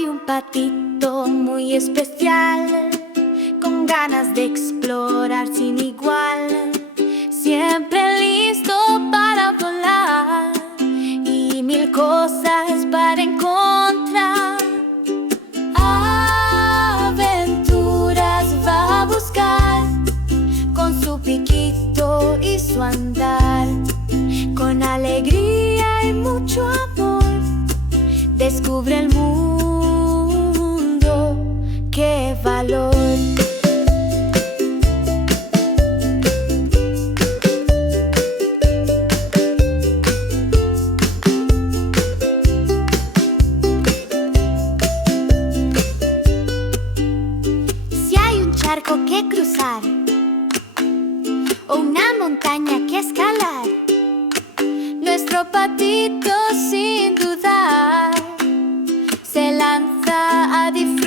Hay un patito muy especial, con ganas de explorar sin igual, siempre listo para volar y mil cosas para encontrar. Aventuras va a buscar con su piquito y su andar, con alegría y mucho amor descubre el mundo, qué valor. Si hay un charco que cruzar o una montaña que escalar, nuestro patito sin dudar se lanza a disfrutar.